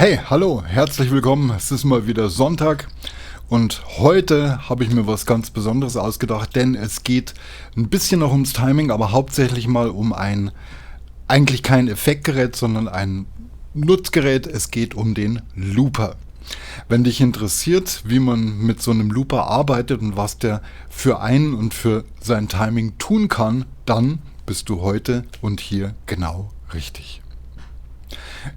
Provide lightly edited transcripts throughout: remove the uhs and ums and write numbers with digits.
Hey, hallo, herzlich willkommen. Es ist mal wieder Sonntag und heute habe ich mir was ganz Besonderes ausgedacht, denn es geht ein bisschen noch ums Timing, aber hauptsächlich mal um eigentlich kein Effektgerät, sondern ein Nutzgerät. Es geht um den Looper. Wenn dich interessiert, wie man mit so einem Looper arbeitet und was der für einen und für sein Timing tun kann, dann bist du heute und hier genau richtig.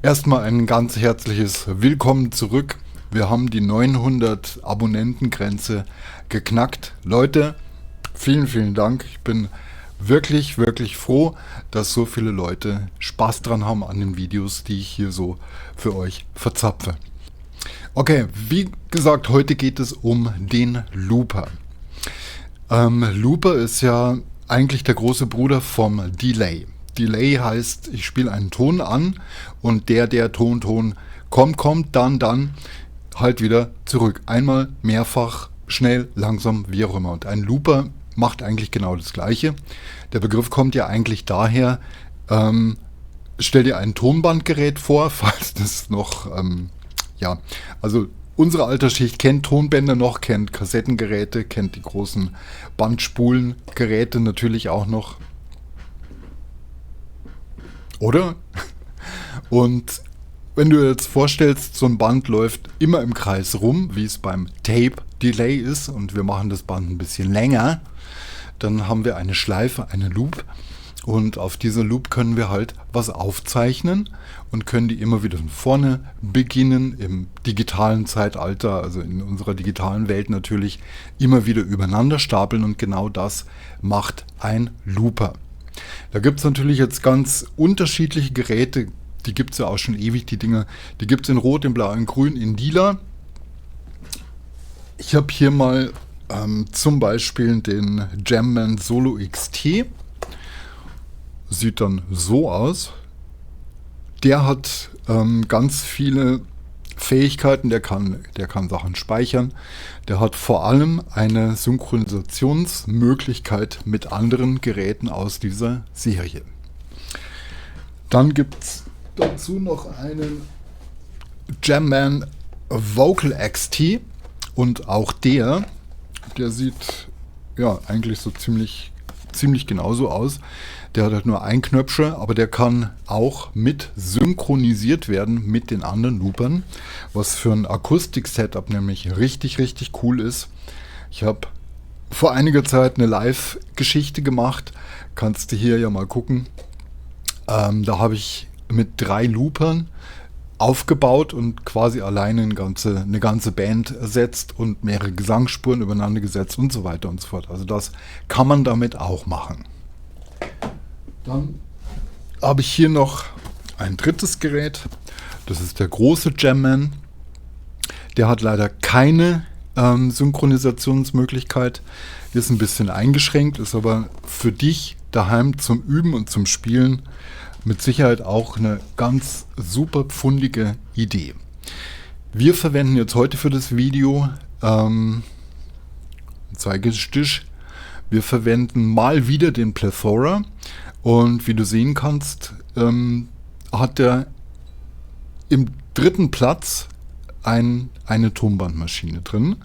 Erstmal ein ganz herzliches Willkommen zurück. Wir haben die 900 Abonnentengrenze geknackt. Leute, vielen, vielen Dank. Ich bin wirklich, wirklich froh, dass so viele Leute Spaß dran haben an den Videos, die ich hier so für euch verzapfe. Okay, wie gesagt, heute geht es um den Looper. Looper ist ja eigentlich der große Bruder vom Delay. Delay heißt, ich spiele einen Ton an und der Ton kommt, dann halt wieder zurück. Einmal, mehrfach, schnell, langsam, wie auch immer. Und ein Looper macht eigentlich genau das Gleiche. Der Begriff kommt ja eigentlich daher, stell dir ein Tonbandgerät vor, falls das noch, also unsere Altersschicht kennt Tonbänder noch, kennt Kassettengeräte, kennt die großen Bandspulengeräte natürlich auch noch. Oder? Und wenn du dir jetzt vorstellst, so ein Band läuft immer im Kreis rum, wie es beim Tape-Delay ist, und wir machen das Band ein bisschen länger, dann haben wir eine Schleife, eine Loop, und auf dieser Loop können wir halt was aufzeichnen und können die immer wieder von vorne beginnen, im digitalen Zeitalter, also in unserer digitalen Welt natürlich, immer wieder übereinander stapeln, und genau das macht ein Looper. Da gibt es natürlich jetzt ganz unterschiedliche Geräte, die gibt es ja auch schon ewig, die Dinger. Die gibt es in Rot, in Blau, in Grün, in Lila. Ich habe hier mal zum Beispiel den Jamman Solo XT. Sieht dann so aus. Der hat ganz viele Fähigkeiten, der kann Sachen speichern. Der hat vor allem eine Synchronisationsmöglichkeit mit anderen Geräten aus dieser Serie. Dann gibt es dazu noch einen Jamman Vocal XT, und auch der sieht ja eigentlich so ziemlich genauso aus. Der hat halt nur ein Knöpfchen, aber der kann auch mit synchronisiert werden mit den anderen Loopern, was für ein Akustik-Setup nämlich richtig, richtig cool ist. Ich habe vor einiger Zeit eine Live-Geschichte gemacht, kannst du hier ja mal gucken. Da habe ich mit 3 Loopern aufgebaut und quasi alleine eine ganze Band ersetzt und mehrere Gesangsspuren übereinander gesetzt und so weiter und so fort. Also das kann man damit auch machen. Dann habe ich hier noch ein drittes Gerät. Das ist der große Jamman. Der hat leider keine Synchronisationsmöglichkeit. Ist ein bisschen eingeschränkt, ist aber für dich daheim zum Üben und zum Spielen mit Sicherheit auch eine ganz super pfundige Idee. Wir verwenden jetzt heute für das Video Zeigestich. Wir verwenden mal wieder den Plethora. Und wie du sehen kannst, hat er im 3. Platz eine Tonbandmaschine drin.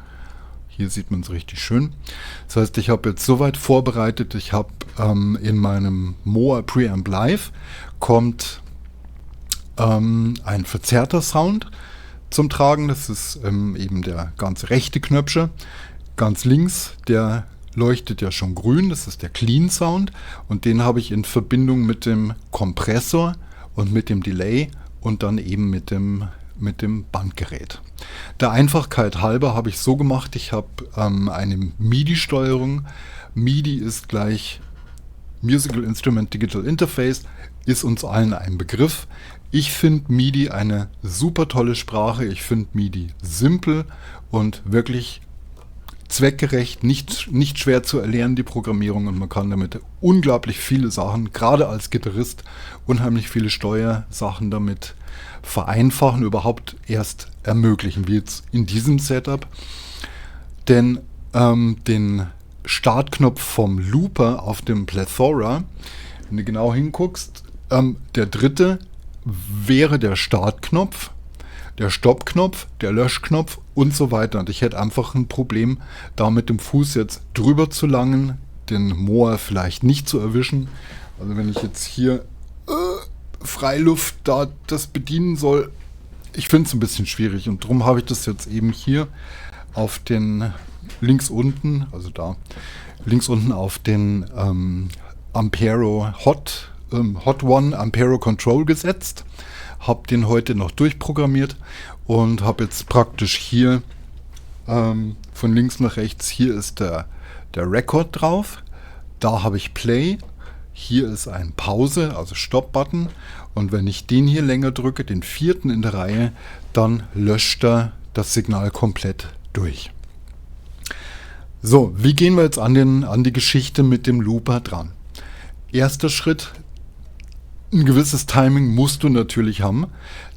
Hier sieht man es richtig schön. Das heißt, ich habe jetzt soweit vorbereitet, ich habe in meinem Moa Preamp Live kommt ein verzerrter Sound zum Tragen. Das ist eben der ganz rechte Knöpfchen. Ganz links, der leuchtet ja schon grün, das ist der Clean Sound, und den habe ich in Verbindung mit dem Kompressor und mit dem Delay und dann eben mit dem Bandgerät. Der Einfachkeit halber habe ich so gemacht, ich habe eine MIDI-Steuerung. MIDI ist gleich Musical Instrument Digital Interface, ist uns allen ein Begriff. Ich finde MIDI eine super tolle Sprache, ich finde MIDI simpel und wirklich zweckgerecht, nicht schwer zu erlernen, die Programmierung, und man kann damit unglaublich viele Sachen, gerade als Gitarrist, unheimlich viele Steuersachen damit vereinfachen, überhaupt erst ermöglichen, wie jetzt in diesem Setup. Denn den Startknopf vom Looper auf dem Plethora, wenn du genau hinguckst, der dritte wäre der Startknopf. der Stoppknopf, der Löschknopf und so weiter. Und ich hätte einfach ein Problem, da mit dem Fuß jetzt drüber zu langen, den Moor vielleicht nicht zu erwischen. Also wenn ich jetzt hier Freiluft da das bedienen soll, ich finde es ein bisschen schwierig. Und darum habe ich das jetzt eben hier auf den links unten, also da links unten auf den Ampero Hot One Ampero Control gesetzt. Habe den heute noch durchprogrammiert und habe jetzt praktisch hier von links nach rechts, hier ist der Record drauf, da habe ich Play, hier ist ein Pause, also Stop-Button, und wenn ich den hier länger drücke, den 4. in der Reihe, dann löscht er das Signal komplett durch. So, wie gehen wir jetzt an die Geschichte mit dem Looper dran? Erster Schritt, ein gewisses Timing musst du natürlich haben,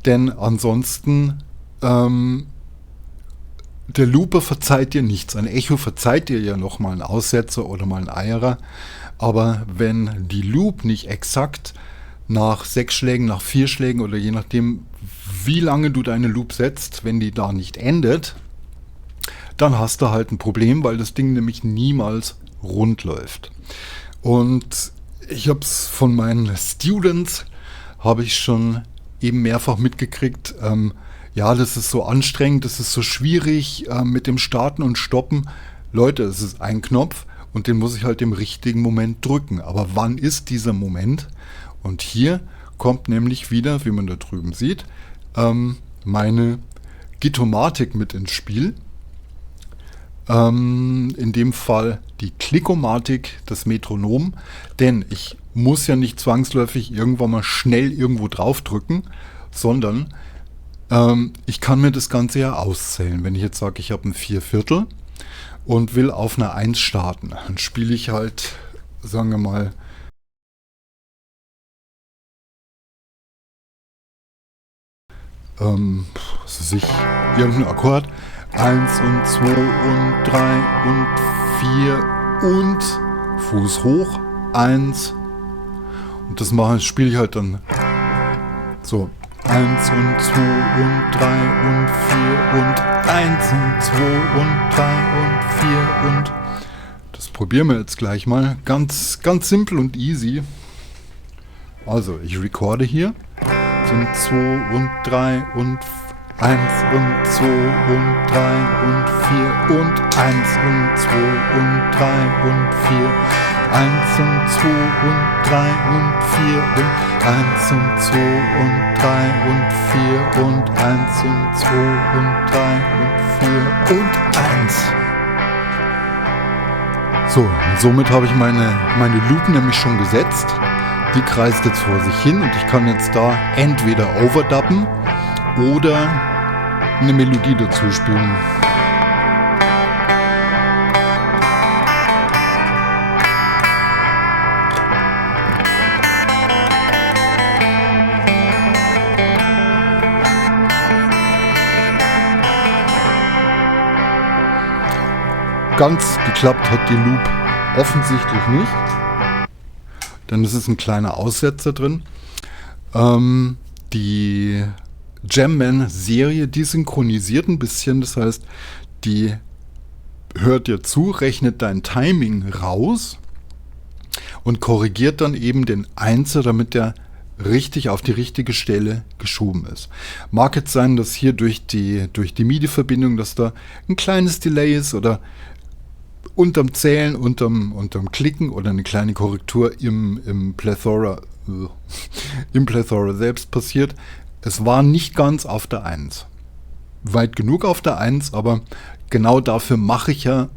denn ansonsten der Looper verzeiht dir nichts. Ein Echo verzeiht dir ja noch mal einen Aussetzer oder mal einen Eierer, aber wenn die Loop nicht exakt nach 6 Schlägen, nach 4 Schlägen oder je nachdem, wie lange du deine Loop setzt, wenn die da nicht endet, dann hast du halt ein Problem, weil das Ding nämlich niemals rund läuft. Und ich habe es von meinen Students, habe ich schon eben mehrfach mitgekriegt, ja, das ist so anstrengend, das ist so schwierig mit dem Starten und Stoppen. Leute, es ist ein Knopf und den muss ich halt im richtigen Moment drücken. Aber wann ist dieser Moment? Und hier kommt nämlich wieder, wie man da drüben sieht, meine Gittomatik mit ins Spiel. In dem Fall die Klickomatik, das Metronom, denn ich muss ja nicht zwangsläufig irgendwann mal schnell irgendwo drauf drücken, sondern ich kann mir das Ganze ja auszählen. Wenn ich jetzt sage, ich habe ein 4/4 und will auf einer 1 starten, dann spiele ich halt, sagen wir mal, was weiß ich, irgendein Akkord. 1 und 2 und 3 und 4 und Fuß hoch, 1. Und das spiele ich halt dann so. 1 und 2 und 3 und 4 und 1 und 2 und 3 und 4 und das probieren wir jetzt gleich mal. Ganz, ganz simpel und easy. Also ich recorde hier. 1 und 2 und 3 und 1 und 2 und 3 und 4 und 1 und 2 und 3 und 4. 1 und 2 und 3 und 4 und 1 und 2 und 3 und 4 und 1 und 2 und 3 und 4 und 1. So, und somit habe ich meine Loop nämlich schon gesetzt. Die kreist jetzt vor sich hin und ich kann jetzt da entweder overdubben oder eine Melodie dazu spielen. Ganz geklappt hat die Loop offensichtlich nicht, denn es ist ein kleiner Aussetzer drin. Die Jamman-Serie, die synchronisiert ein bisschen, das heißt, die hört dir zu, rechnet dein Timing raus und korrigiert dann eben den Einser, damit der richtig auf die richtige Stelle geschoben ist. Mag jetzt sein, dass hier durch die MIDI-Verbindung, dass da ein kleines Delay ist oder unterm Zählen, unterm Klicken oder eine kleine Korrektur im Plethora selbst passiert. Es war nicht ganz auf der 1. Weit genug auf der 1, aber genau dafür mache ich ja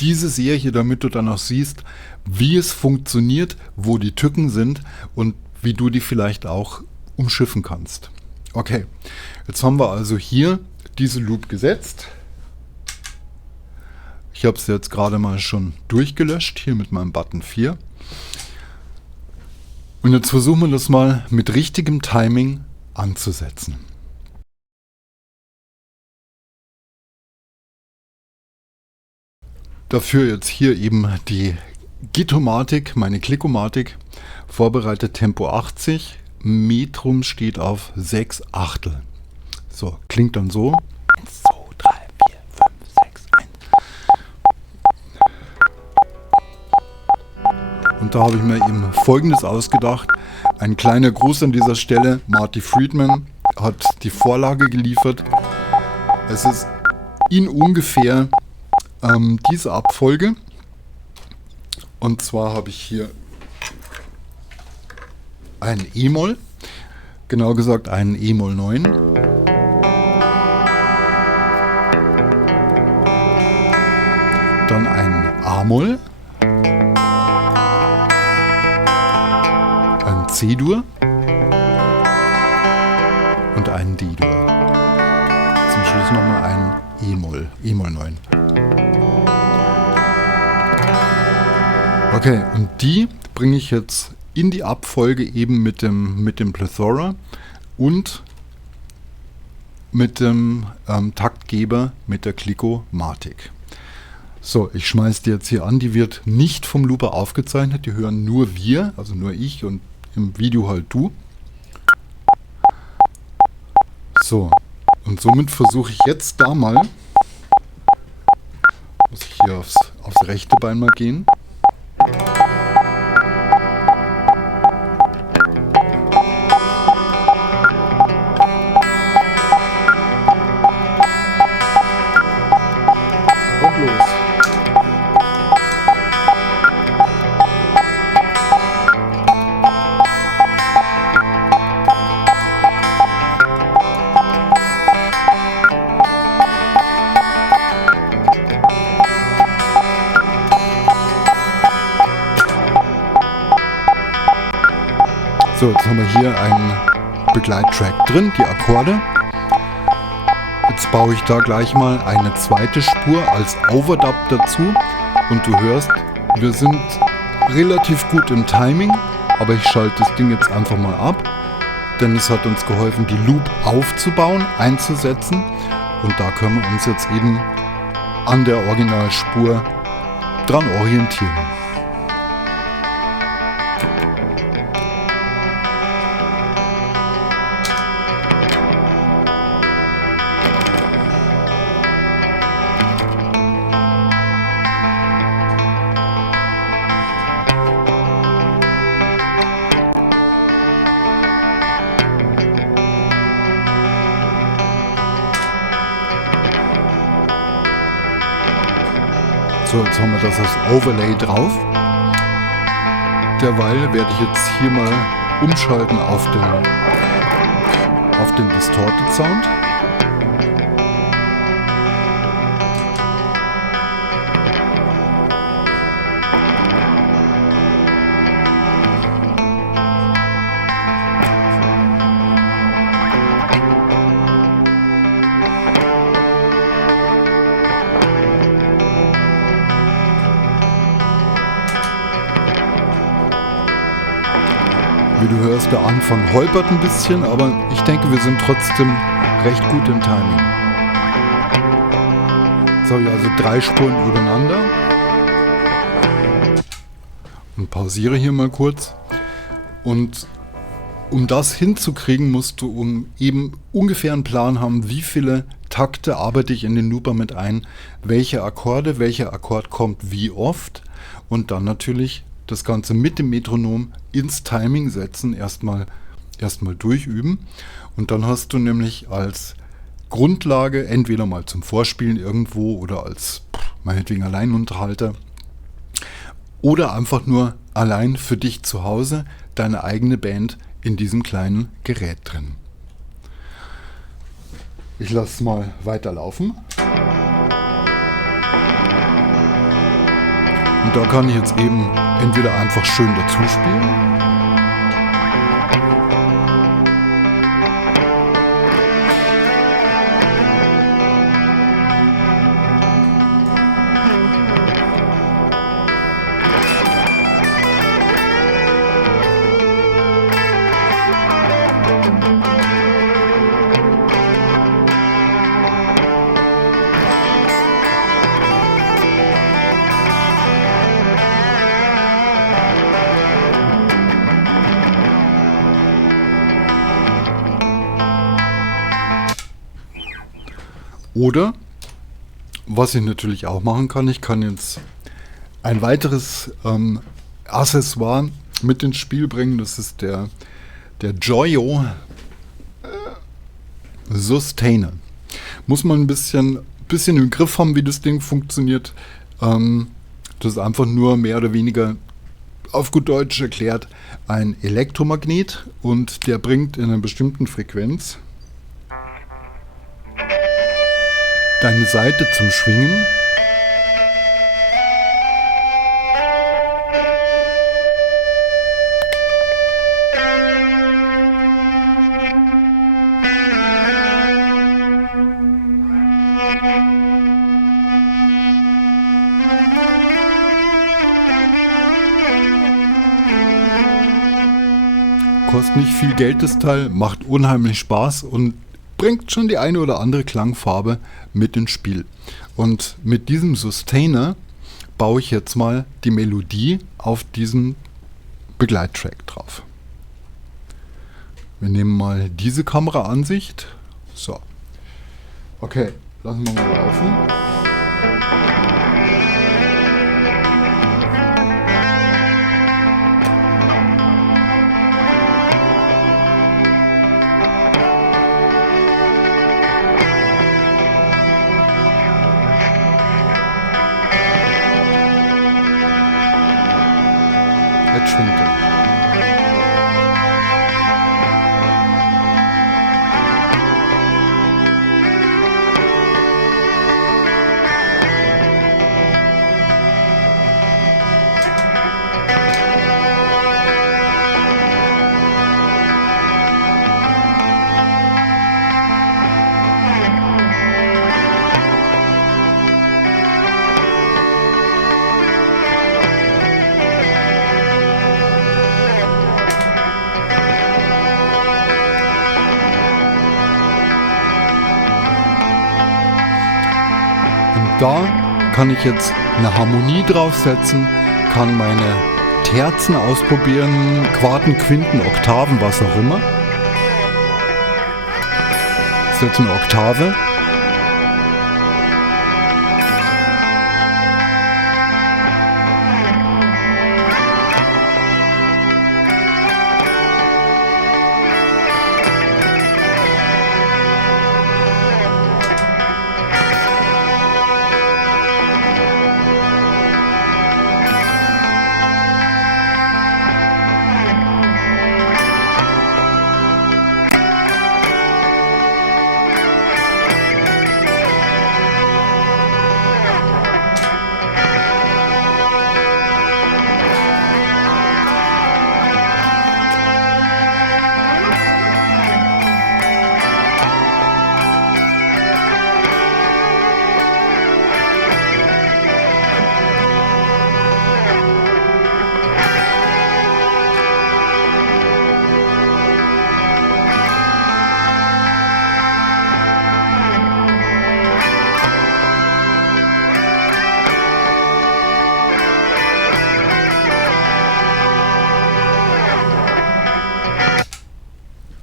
diese Serie, damit du dann auch siehst, wie es funktioniert, wo die Tücken sind und wie du die vielleicht auch umschiffen kannst. Okay, jetzt haben wir also hier diese Loop gesetzt. Ich habe es jetzt gerade mal schon durchgelöscht, hier mit meinem Button 4. Und jetzt versuchen wir das mal mit richtigem Timing anzusetzen. Dafür jetzt hier eben die Gittomatik, meine Klickomatik, vorbereitet Tempo 80, Metrum steht auf 6/8. So, klingt dann so. 1, 2, 3, 4, 5, 6, 1. Und da habe ich mir eben Folgendes ausgedacht. Ein kleiner Gruß an dieser Stelle. Marty Friedman hat die Vorlage geliefert. Es ist in ungefähr diese Abfolge. Und zwar habe ich hier ein E-Moll, genau gesagt einen E-Moll 9. Dann ein A-Moll, ein C-Dur und einen D-Dur. Zum Schluss nochmal ein E-Moll, E-Moll 9. Okay, und die bringe ich jetzt in die Abfolge eben mit dem Plethora und mit dem Taktgeber mit der Kliko-Matic. So, ich schmeiße die jetzt hier an. Die wird nicht vom Looper aufgezeichnet. Die hören nur wir, also nur ich und im Video halt du. So, und somit versuche ich jetzt da mal, muss ich hier aufs rechte Bein mal gehen. Und los. So, jetzt haben wir hier einen Begleittrack drin, die Akkorde. Jetzt baue ich da gleich mal eine zweite Spur als Overdub dazu. Und du hörst, wir sind relativ gut im Timing, aber ich schalte das Ding jetzt einfach mal ab, denn es hat uns geholfen, die Loop aufzubauen, einzusetzen. Und da können wir uns jetzt eben an der Originalspur dran orientieren. So, jetzt haben wir das als Overlay drauf. Derweil werde ich jetzt hier mal umschalten auf den Distorted Sound. Wie du hörst, der Anfang holpert ein bisschen, aber ich denke, wir sind trotzdem recht gut im Timing. Jetzt habe ich also 3 Spuren übereinander und pausiere hier mal kurz. Und um das hinzukriegen, musst du eben ungefähr einen Plan haben, wie viele Takte arbeite ich in den Looper mit ein, welche Akkorde, welcher Akkord kommt wie oft und dann natürlich das Ganze mit dem Metronom ins Timing setzen, erstmal durchüben. Und dann hast du nämlich als Grundlage, entweder mal zum Vorspielen irgendwo oder als meinetwegen Alleinunterhalter oder einfach nur allein für dich zu Hause, deine eigene Band in diesem kleinen Gerät drin. Ich lasse es mal weiterlaufen. Und da kann ich jetzt eben entweder einfach schön dazu spielen. Oder, was ich natürlich auch machen kann, ich kann jetzt ein weiteres Accessoire mit ins Spiel bringen. Das ist der Joyo Sustainer. Muss man ein bisschen im Griff haben, wie das Ding funktioniert. Das ist einfach nur mehr oder weniger, auf gut Deutsch erklärt, ein Elektromagnet, und der bringt in einer bestimmten Frequenz deine Saite zum Schwingen. Kostet nicht viel Geld das Teil, macht unheimlich Spaß und bringt schon die eine oder andere Klangfarbe mit ins Spiel. Und mit diesem Sustainer baue ich jetzt mal die Melodie auf diesen Begleittrack drauf. Wir nehmen mal diese Kameraansicht. So. Okay, lassen wir mal laufen. Jetzt schwingt er. Da kann ich jetzt eine Harmonie draufsetzen, kann meine Terzen ausprobieren, Quarten, Quinten, Oktaven, was auch immer. Das ist jetzt eine Oktave.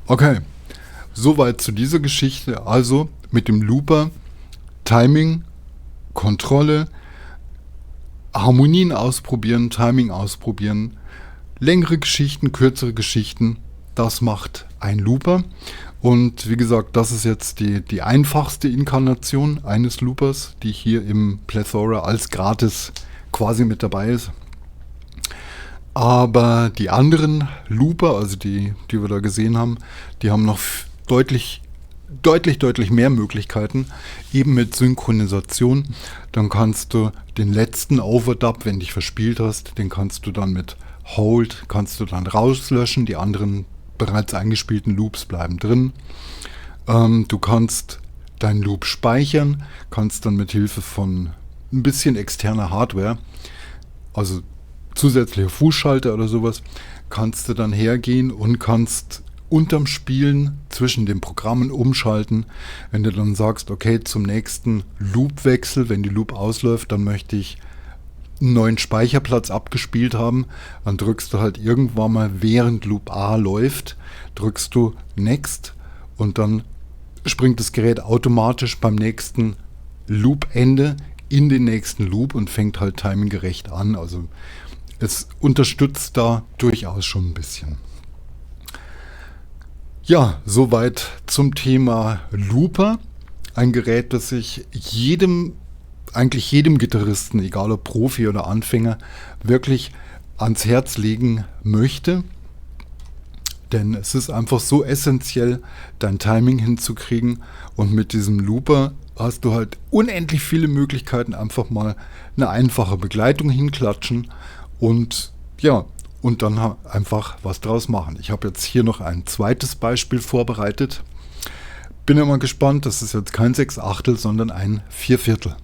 Okay, soweit zu dieser Geschichte. Also mit dem Looper Timing, Kontrolle, Harmonien ausprobieren, Timing ausprobieren, längere Geschichten, kürzere Geschichten, das macht ein Looper. Und wie gesagt, das ist jetzt die einfachste Inkarnation eines Loopers, die hier im Plethora als gratis quasi mit dabei ist. Aber die anderen Looper, also die wir da gesehen haben, die haben noch deutlich mehr Möglichkeiten, eben mit Synchronisation. Dann kannst du den letzten Overdub, wenn du dich verspielt hast, den kannst du dann mit Hold, kannst du dann rauslöschen, die anderen bereits eingespielten Loops bleiben drin. Du kannst deinen Loop speichern, kannst dann mit Hilfe von ein bisschen externer Hardware, also zusätzlicher Fußschalter oder sowas, kannst du dann hergehen und kannst unterm Spielen zwischen den Programmen umschalten. Wenn du dann sagst, okay, zum nächsten Loopwechsel, wenn die Loop ausläuft, dann möchte ich einen neuen Speicherplatz abgespielt haben, dann drückst du halt irgendwann mal, während Loop A läuft, drückst du Next und dann springt das Gerät automatisch beim nächsten Loop-Ende in den nächsten Loop und fängt halt timinggerecht an. Also es unterstützt da durchaus schon ein bisschen. Ja, soweit zum Thema Looper. Ein Gerät, das ich eigentlich jedem Gitarristen, egal ob Profi oder Anfänger, wirklich ans Herz legen möchte. Denn es ist einfach so essentiell, dein Timing hinzukriegen. Und mit diesem Looper hast du halt unendlich viele Möglichkeiten, einfach mal eine einfache Begleitung hinklatschen und ja, und dann einfach was draus machen. Ich habe jetzt hier noch ein zweites Beispiel vorbereitet. Bin immer gespannt, das ist jetzt kein 6/8, sondern ein 4/4.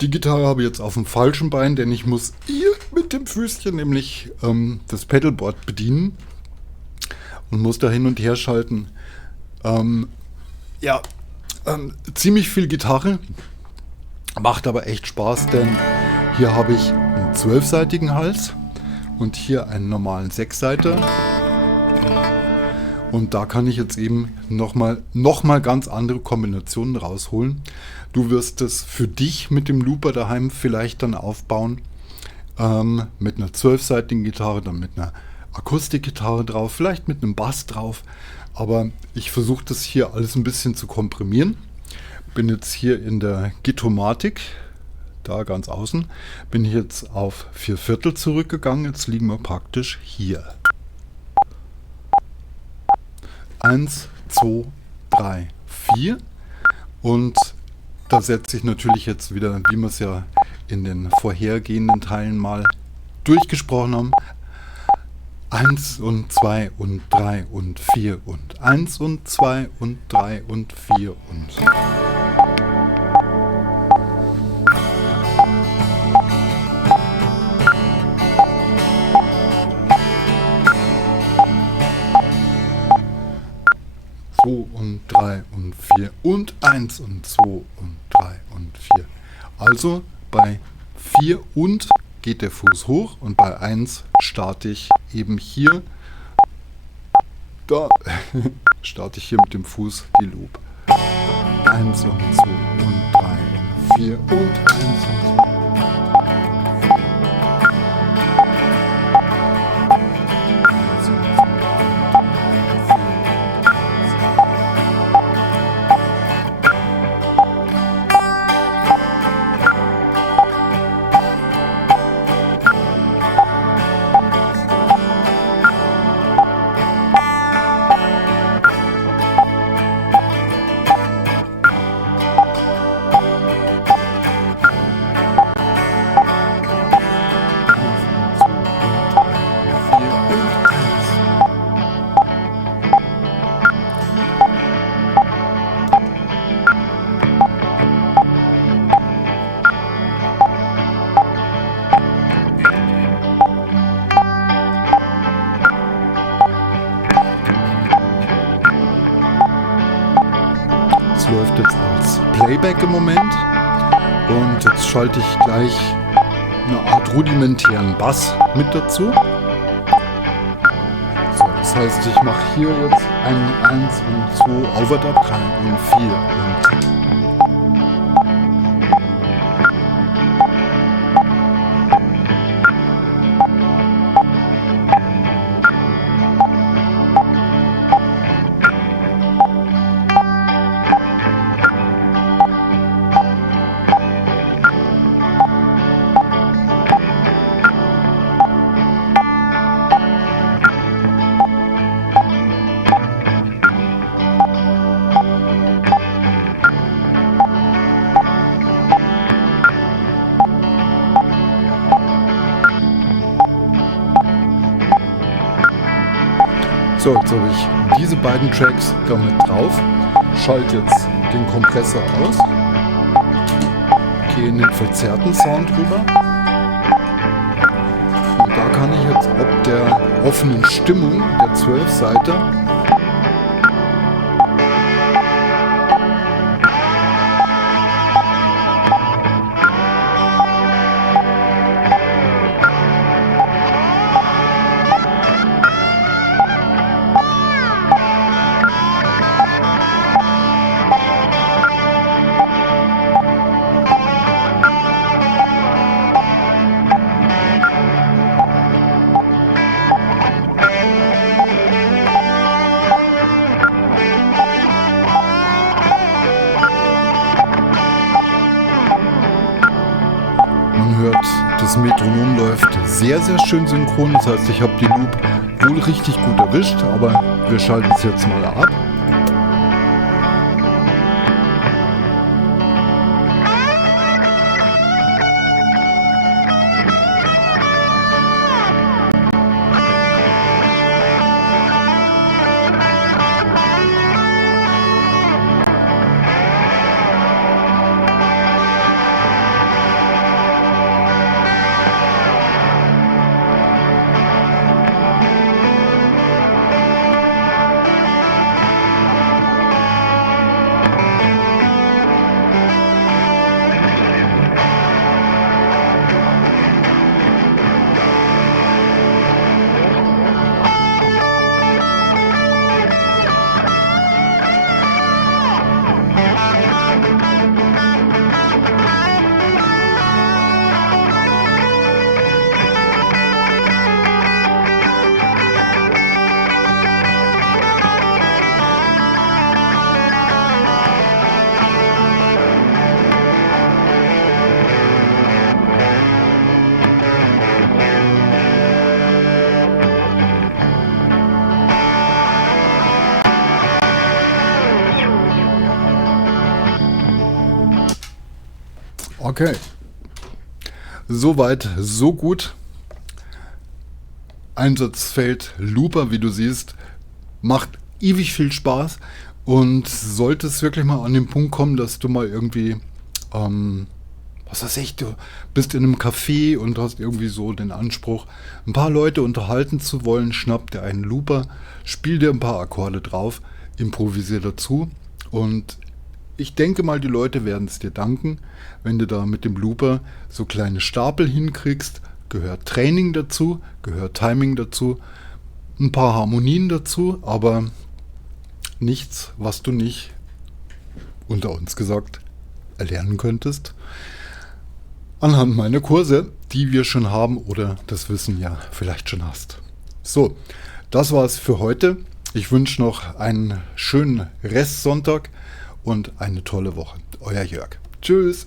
Die Gitarre habe ich jetzt auf dem falschen Bein, denn ich muss hier mit dem Füßchen nämlich das Pedalboard bedienen und muss da hin und her schalten. Ja, ziemlich viel Gitarre, macht aber echt Spaß, denn hier habe ich einen 12-seitigen Hals und hier einen normalen 6-Seiter. Und da kann ich jetzt eben nochmal ganz andere Kombinationen rausholen. Du wirst es für dich mit dem Looper daheim vielleicht dann aufbauen. Mit einer 12-seitigen Gitarre, dann mit einer Akustikgitarre drauf, vielleicht mit einem Bass drauf. Aber ich versuche das hier alles ein bisschen zu komprimieren. Bin jetzt hier in der Gittomatik, da ganz außen, bin ich jetzt auf 4/4 zurückgegangen. Jetzt liegen wir praktisch hier. 1, 2, 3, 4 und da setze ich natürlich jetzt wieder, wie wir es ja in den vorhergehenden Teilen mal durchgesprochen haben, 1 und 2 und 3 und 4 und 1 und 2 und 3 und 4 und... und 3 und 4 und 1 und 2 und 3 und 4. Also bei 4 und geht der Fuß hoch und bei 1 starte ich eben hier. Da starte ich hier mit dem Fuß die Loop. 1 und 2 und 3 und 4 und 1 und 2. Läuft jetzt als Playback im Moment und jetzt schalte ich gleich eine Art rudimentären Bass mit dazu. So, das heißt, ich mache hier jetzt ein 1 und 2 Overdub, 3 und 4 und so, jetzt habe ich diese beiden Tracks damit drauf, schalte jetzt den Kompressor aus, gehe in den verzerrten Sound rüber und da kann ich jetzt ob der offenen Stimmung der 12-Seiter Metronom läuft sehr, sehr schön synchron. Das heißt, ich habe die Loop wohl richtig gut erwischt, aber wir schalten es jetzt mal ab. Okay, soweit, so gut. Einsatzfeld Looper, wie du siehst, macht ewig viel Spaß und sollte es wirklich mal an den Punkt kommen, dass du mal irgendwie, was weiß ich, du bist in einem Café und hast irgendwie so den Anspruch, ein paar Leute unterhalten zu wollen, schnapp dir einen Looper, spiel dir ein paar Akkorde drauf, improvisier dazu und ich denke mal, die Leute werden es dir danken, wenn du da mit dem Looper so kleine Stapel hinkriegst. Gehört Training dazu, gehört Timing dazu, ein paar Harmonien dazu, aber nichts, was du nicht, unter uns gesagt, erlernen könntest. Anhand meiner Kurse, die wir schon haben oder das Wissen ja vielleicht schon hast. So, das war's für heute. Ich wünsche noch einen schönen Restsonntag und eine tolle Woche. Euer Jörg. Tschüss.